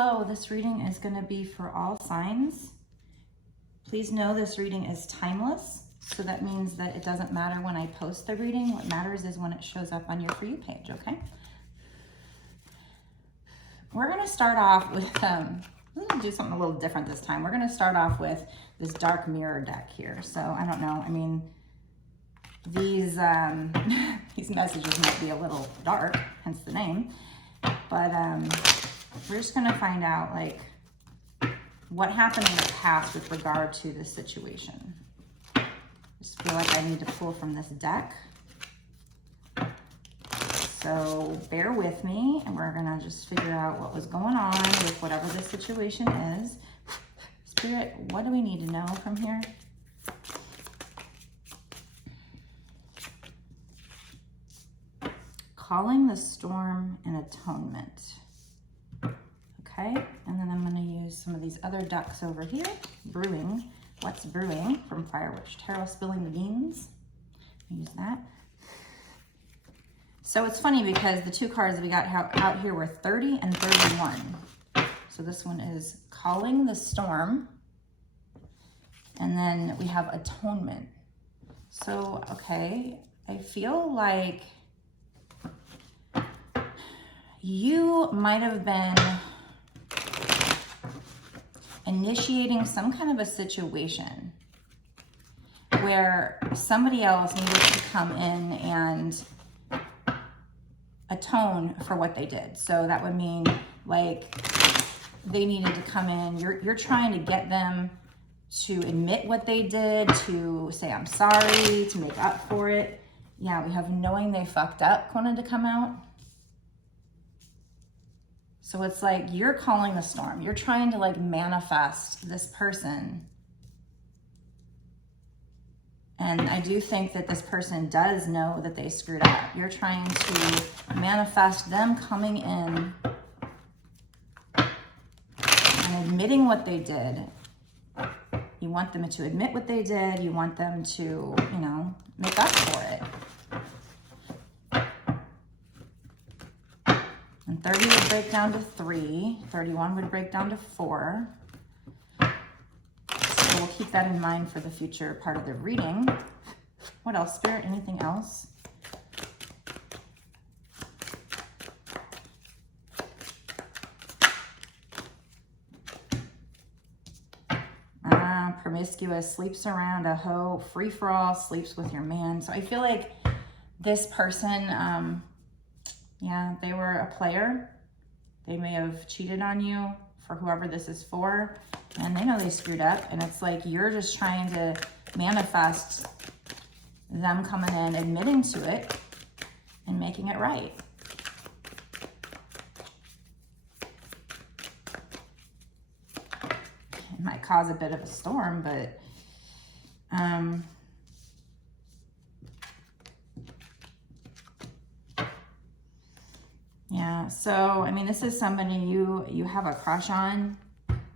Hello, this reading is going to be for all signs. Please know this reading is timeless, so that means that it doesn't matter when I post the reading. What matters is when it shows up on your For You page, okay? We're going to start off with, I'm going to do something a little different this time. We're going to start off with this dark mirror deck here. So I don't know, I mean, these messages might be a little dark, hence the name, but we're just going to find out, like, what happened in the past with regard to this situation. Just feel like I need to pull from this deck. So bear with me, and we're going to just figure out what was going on with whatever this situation is. Spirit, what do we need to know from here? Calling the storm and atonement. Okay, and then I'm going to use some of these other decks over here. Brewing. What's brewing from Fire Witch Tarot, spilling the beans. Use that. So it's funny because the two cards that we got out here were 30 and 31. So this one is calling the storm. And then we have atonement. So, okay, I feel like you might have been initiating some kind of a situation where somebody else needed to come in and atone for what they did. So that would mean, like, they needed to come in. You're trying to get them to admit what they did, to say, I'm sorry, to make up for it. Yeah, we have knowing they fucked up wanted to come out. So it's like you're calling the storm. You're trying to, like, manifest this person. And I do think that this person does know that they screwed up. You're trying to manifest them coming in and admitting what they did. You want them to admit what they did. You want them to, you know, make up for it. And 30 would break down to 3. 31 would break down to 4. So we'll keep that in mind for the future part of the reading. What else, Spirit? Anything else? Promiscuous, sleeps around a hoe, free-for-all, sleeps with your man. So I feel like this person, yeah, they were a player. They may have cheated on you, for whoever this is for, and they know they screwed up, and it's like you're just trying to manifest them coming in, admitting to it, and making it right. It might cause a bit of a storm, but yeah, so I mean, this is somebody you have a crush on,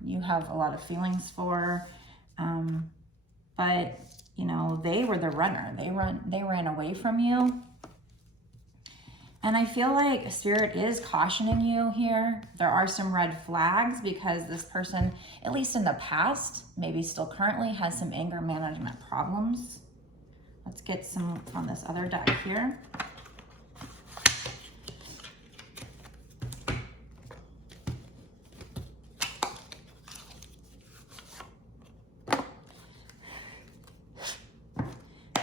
you have a lot of feelings for, but you know, they were the runner. They ran away from you. And I feel like Spirit is cautioning you here. There are some red flags because this person, at least in the past, maybe still currently, has some anger management problems. Let's get some on this other deck here.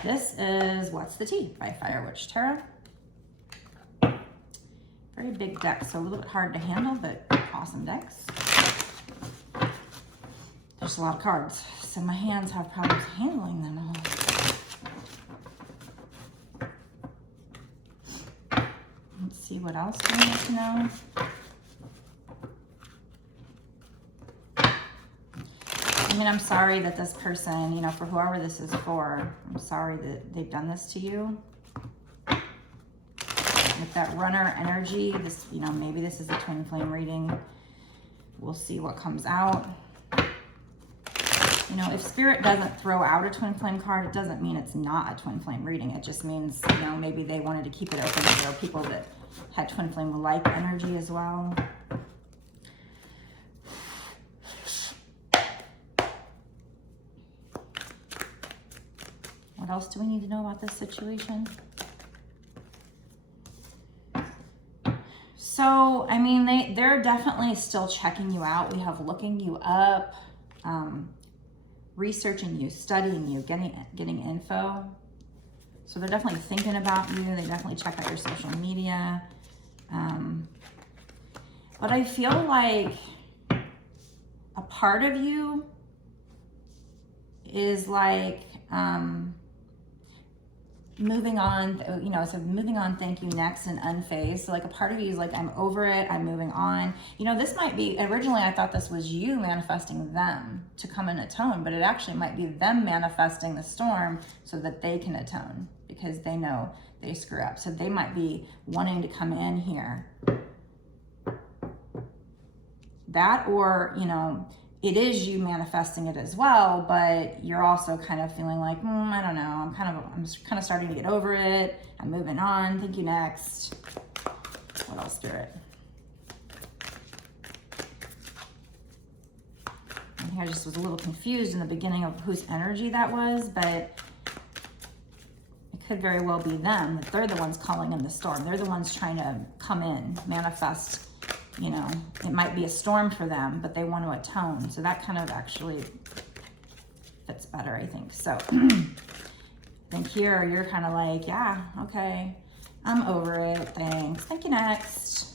This is What's the Tea by Fire Witch Tarot. Very big deck, so a little bit hard to handle, but awesome decks. There's a lot of cards, so my hands have problems handling them all. Let's see what else we need to know. I mean, I'm sorry that this person, you know, for whoever this is for, I'm sorry that they've done this to you. With that runner energy, this, you know, maybe this is a twin flame reading. We'll see what comes out. You know, if Spirit doesn't throw out a twin flame card, it doesn't mean it's not a twin flame reading. It just means, you know, maybe they wanted to keep it open. There are people that had twin flame like energy as well. What else do we need to know about this situation? So, I mean, they're definitely still checking you out. We have looking you up, researching you, studying you, getting info. So they're definitely thinking about you. They definitely check out your social media. But I feel like a part of you is like moving on, you know, so moving on, thank you, next, and unfazed. So like a part of you is like, I'm over it, I'm moving on. You know, this might be, originally I thought this was you manifesting them to come and atone, but it actually might be them manifesting the storm so that they can atone because they know they screw up. So they might be wanting to come in here. That, or, you know, it is you manifesting it as well, but you're also kind of feeling like, I don't know, I'm kind of starting to get over it. I'm moving on. Thank you, next. What else, Spirit? I think I just was a little confused in the beginning of whose energy that was, but it could very well be them, that they're the ones calling in the storm. They're the ones trying to come in, manifest. You know, it might be a storm for them, but they want to atone. So that kind of actually fits better, I think. So I think here you're kind of like, yeah, okay, I'm over it. Thanks. Thank you, next.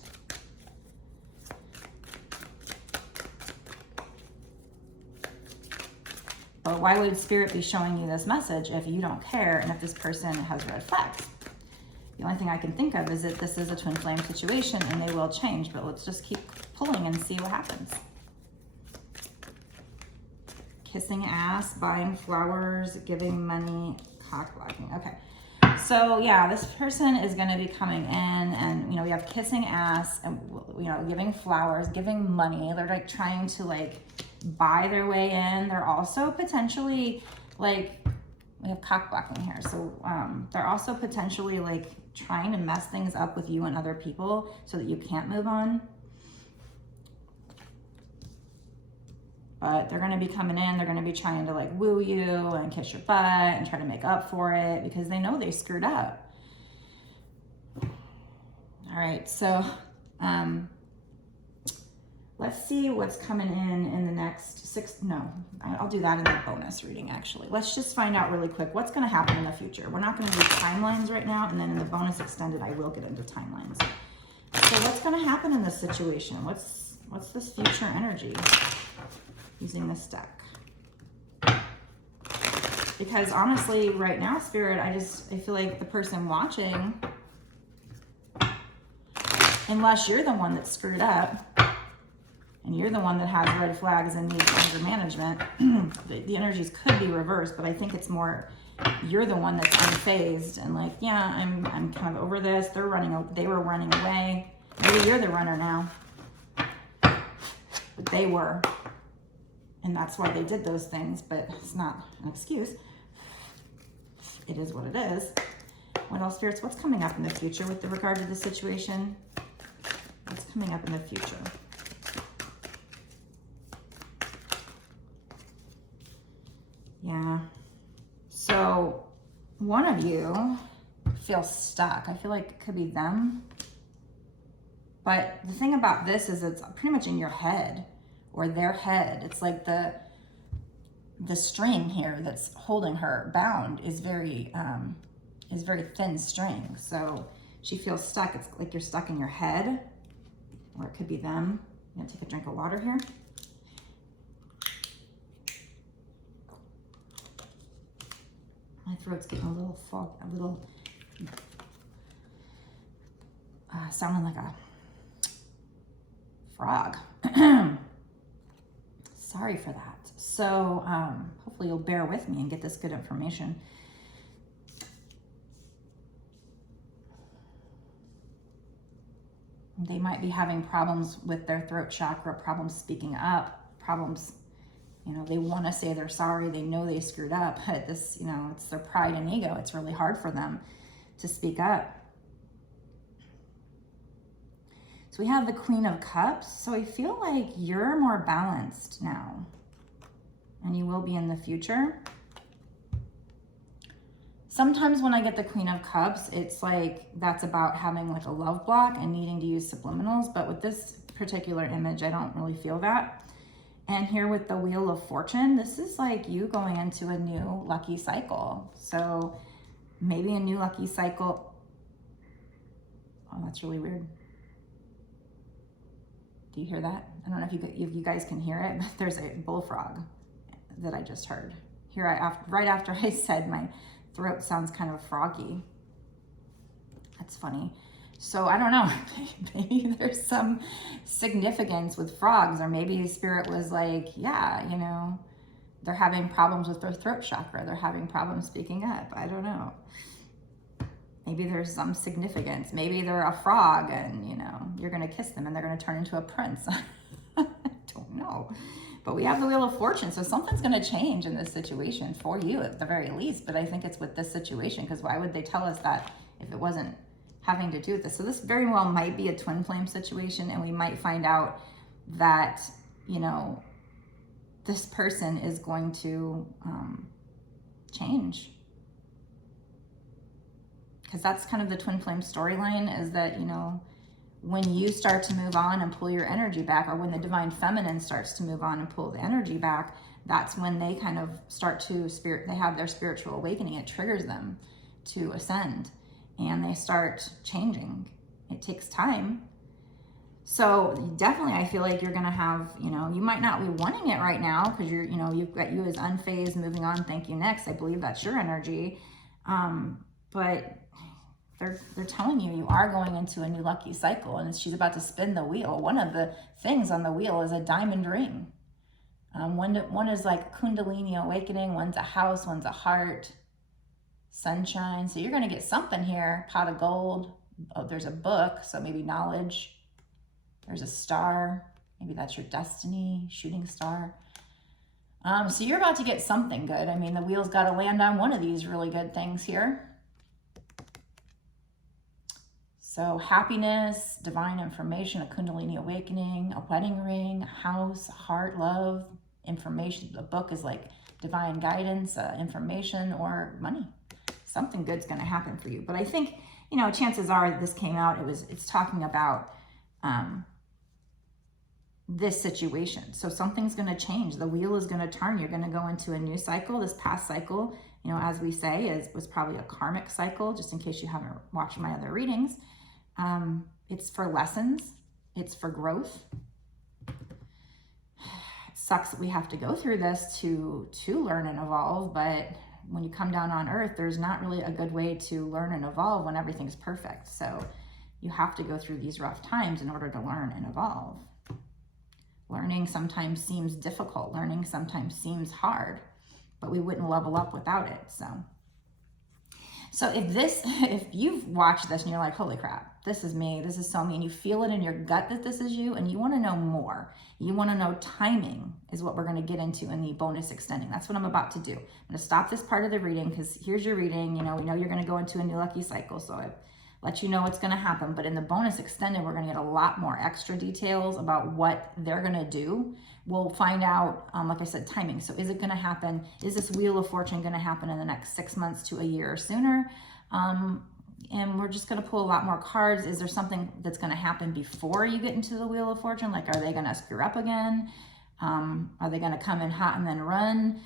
But why would Spirit be showing you this message if you don't care and if this person has red flags? The only thing I can think of is that this is a twin flame situation and they will change, but let's just keep pulling and see what happens. Kissing ass, buying flowers, giving money, cock blocking. Okay. So yeah, this person is going to be coming in and, you know, we have kissing ass and, you know, giving flowers, giving money. They're like trying to like buy their way in. They're also potentially like, we have cock blocking here. So they're also potentially like trying to mess things up with you and other people so that you can't move on. But they're going to be coming in. They're going to be trying to like woo you and kiss your butt and try to make up for it because they know they screwed up. All right. So let's see what's coming in the next I'll do that in the bonus reading actually. Let's just find out really quick what's going to happen in the future. We're not going to do timelines right now, and then in the bonus extended I will get into timelines. So what's going to happen in this situation? What's this future energy using this deck? Because honestly right now, Spirit, I feel like the person watching, unless you're the one that screwed up and you're the one that has red flags and needs anger management, the energies could be reversed, but I think it's more you're the one that's unfazed and like, yeah, I'm kind of over this. They were running away. Maybe you're the runner now, but they were, and that's why they did those things. But it's not an excuse. It is what it is. What else, Spirits? What's coming up in the future with regard to the situation? What's coming up in the future? Yeah. So one of you feels stuck. I feel like it could be them. But the thing about this is it's pretty much in your head or their head. It's like the string here that's holding her bound is very thin string. So she feels stuck. It's like you're stuck in your head, or it could be them. I'm gonna take a drink of water here. My throat's getting a little sounding like a frog. Sorry for that. So hopefully you'll bear with me and get this good information. They might be having problems with their throat chakra, problems speaking up, problems, you know, they want to say they're sorry. They know they screwed up, but this, you know, it's their pride and ego. It's really hard for them to speak up. So we have the Queen of Cups. So I feel like you're more balanced now, and you will be in the future. Sometimes when I get the Queen of Cups, it's like that's about having like a love block and needing to use subliminals. But with this particular image, I don't really feel that. And here with the Wheel of Fortune, this is like you going into a new lucky cycle. So maybe a new lucky cycle. Oh, that's really weird. Do you hear that? I don't know if you guys can hear it, but there's a bullfrog that I just heard. Here, right after I said my throat sounds kind of froggy. That's funny. So I don't know, maybe there's some significance with frogs, or maybe Spirit was like, yeah, you know, they're having problems with their throat chakra. They're having problems speaking up. I don't know. Maybe there's some significance. Maybe they're a frog and, you know, you're going to kiss them and they're going to turn into a prince. I don't know. But we have the Wheel of Fortune, so something's going to change in this situation for you at the very least. But I think it's with this situation, because why would they tell us that if it wasn't having to do with this? So this very well might be a twin flame situation, and we might find out that, you know, this person is going to change. Because that's kind of the twin flame storyline, is that, you know, when you start to move on and pull your energy back, or when the divine feminine starts to move on and pull the energy back, that's when they kind of start to they have their spiritual awakening. It triggers them to ascend and they start changing. It takes time. So definitely, I feel like you're going to have, you know, you might not be wanting it right now because you're, you know, you've got you as unfazed, moving on, thank you, next. I believe that's your energy. But they're telling you you are going into a new lucky cycle, and she's about to spin the wheel. One of the things on the wheel is a diamond ring. One is like Kundalini awakening, one's a house, one's a heart, sunshine. So you're going to get something here. Pot of gold. Oh, there's a book, so maybe knowledge. There's a star. Maybe that's your destiny, shooting star. So you're about to get something good. I mean, the wheel's got to land on one of these really good things here. So happiness, divine information, a Kundalini awakening, a wedding ring, a house, a heart, love, information. The book is like divine guidance, information, or money. Something good's going to happen for you. But I think, you know, chances are this came out, it's talking about this situation. So something's going to change. The wheel is going to turn. You're going to go into a new cycle. This past cycle, you know, as we say, was probably a karmic cycle, just in case you haven't watched my other readings. It's for lessons. It's for growth. It sucks that we have to go through this to learn and evolve, but when you come down on earth, there's not really a good way to learn and evolve when everything's perfect. So you have to go through these rough times in order to learn and evolve. Learning sometimes seems difficult. Learning sometimes seems hard, but we wouldn't level up without it. So if you've watched this and you're like, holy crap, this is me, this is so me, and you feel it in your gut that this is you, and you want to know more, you want to know timing, is what we're going to get into in the bonus extending. That's what I'm about to do. I'm going to stop this part of the reading, because here's your reading. You know, we know you're going to go into a new lucky cycle, so I let you know what's going to happen. But in the bonus extended, we're going to get a lot more extra details about what they're going to do. We'll find out, like I said, timing. So is it going to happen? Is this Wheel of Fortune going to happen in the next 6 months to a year or sooner? And we're just going to pull a lot more cards. Is there something that's going to happen before you get into the Wheel of Fortune? Like, are they going to screw up again? Are they going to come in hot and then run?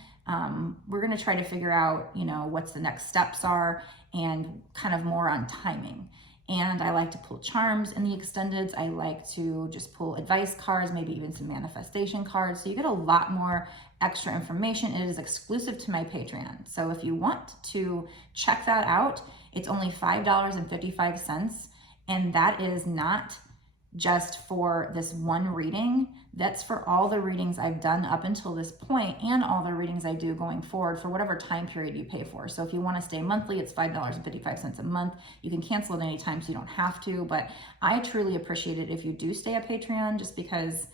We're going to try to figure out, you know, what's the next steps are, and kind of more on timing. And I like to pull charms in the extendeds. I like to just pull advice cards, maybe even some manifestation cards. So you get a lot more extra information. It is exclusive to my Patreon. So if you want to check that out, it's only $5.55. And that is not just for this one reading. That's for all the readings I've done up until this point, and all the readings I do going forward for whatever time period you pay for. So if you want to stay monthly, it's $5.55 a month. You can cancel at any time, so you don't have to, but I truly appreciate it if you do stay a Patreon, just because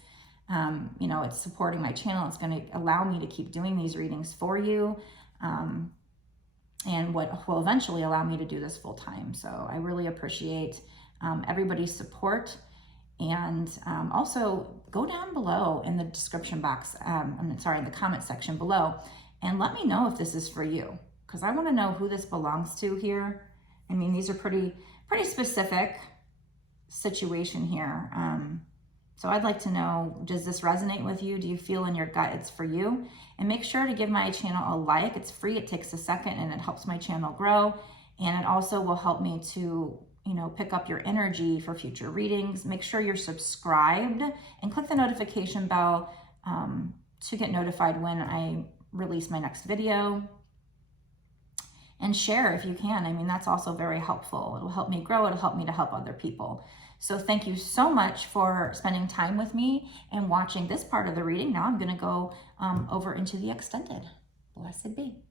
you know, it's supporting my channel. It's going to allow me to keep doing these readings for you, and what will eventually allow me to do this full time. So I really appreciate everybody's support. And also go down below in the description box, in the comment section below, and let me know if this is for you. because I want to know who this belongs to here. I mean, these are pretty specific situation here. So I'd like to know, does this resonate with you? Do you feel in your gut it's for you? And make sure to give my channel a like. It's free. It takes a second and it helps my channel grow. And it also will help me to, you know, pick up your energy for future readings. Make sure you're subscribed and click the notification bell to get notified when I release my next video. And share if you can. I mean, that's also very helpful. It'll help me grow. It'll help me to help other people. So thank you so much for spending time with me and watching this part of the reading. Now I'm going to go over into the extended. Blessed be.